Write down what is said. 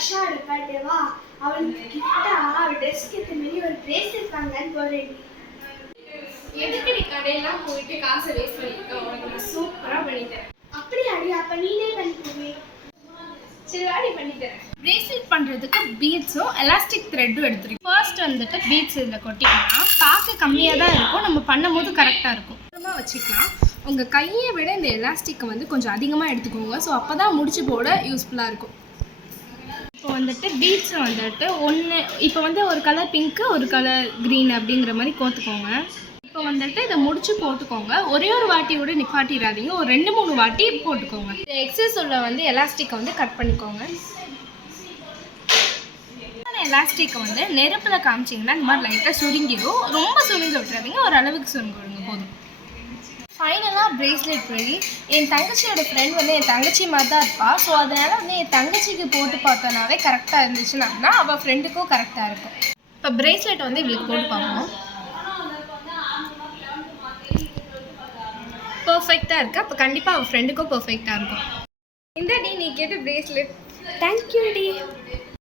ரக்ஷா இருக்காட்டேவா அவளுக்கு கிஃப்டா ட்ரெஸ்க்கு ஏற்ற மாதிரி ஒரு பிரேஸ்லெட் வாங்கலான்னு போறேன். எதுக்கடி கடையெல்லாம் போயிட்டு காசை வேஸ்ட் பண்ணிருக்க? உனக்கு நான் சூப்பரா பண்ணிட்டேன். அப்படியாடி? அப்ப நீனே பண்ணிக்கோமே. சரி வாடி பண்ணித்தரேன். பிரேஸ்லெட் பண்ணுறதுக்கு பீட்ஸும் எலாஸ்டிக் த்ரெட்டும் எடுத்துருக்கோம். ஃபர்ஸ்ட் வந்துட்டு பீட்ஸ் இதில் கொட்டிக்கலாம். பார்க்க கம்மியாக தான் இருக்கும், நம்ம பண்ணும் போது கரெக்டாக இருக்கும். அப்புறமா வச்சுக்கலாம். உங்கள் கையை விட இந்த எலாஸ்டிக்கை வந்து கொஞ்சம் அதிகமாக எடுத்துக்கோங்க. ஸோ அப்போ தான் முடிச்சு போட யூஸ்ஃபுல்லாக இருக்கும். இப்போ வந்துட்டு பீட்ஸை வந்துட்டு இப்போ வந்து ஒரு கலர் பிங்க்கு ஒரு கலர் க்ரீன் அப்படிங்கிற மாதிரி கோத்துக்கோங்க. இப்போ வந்துட்டு இதை முடிச்சு போட்டுக்கோங்க. ஒரே ஒரு வாட்டியோட நிப்பாட்டிடாதீங்க, ஒரு 2-3 வாட்டி போட்டுக்கோங்க. இந்த எக்ஸஸ் உள்ள வந்து எலாஸ்டிக்கை வந்து கட் பண்ணிக்கோங்க. எலாஸ்டிக்கை வந்து நெருப்பில் காமிச்சிங்கன்னா இந்த மாதிரி லைட்டாக சுருங்கிடும். ரொம்ப சுருங்க விட்டுறாதீங்க, ஒரு அளவுக்கு சுருங்க விடுங்க போதும். ஃபைனலாக பிரேஸ்லெட் ரெடி. என் தங்கச்சியோட ஃப்ரெண்ட் வந்து என் தங்கச்சி மாதிரி தான் இருப்பாள். ஸோ அதனால் வந்து என் தங்கச்சிக்கு போட்டு பார்த்தோன்னாவே கரெக்டாக இருந்துச்சுன்னா அவள் ஃப்ரெண்டுக்கும் கரெக்டாக இருக்கும். இப்போ பிரேஸ்லெட் வந்து இவளுக்கு போட்டு பார்ப்போம். பர்ஃபெக்டாக இருக்குது. அப்போ கண்டிப்பாக அவள் ஃப்ரெண்டுக்கும் பர்ஃபெக்டாக இருக்கும். இந்த நீ கேட்ட பிரேஸ்லெட். Thank you D.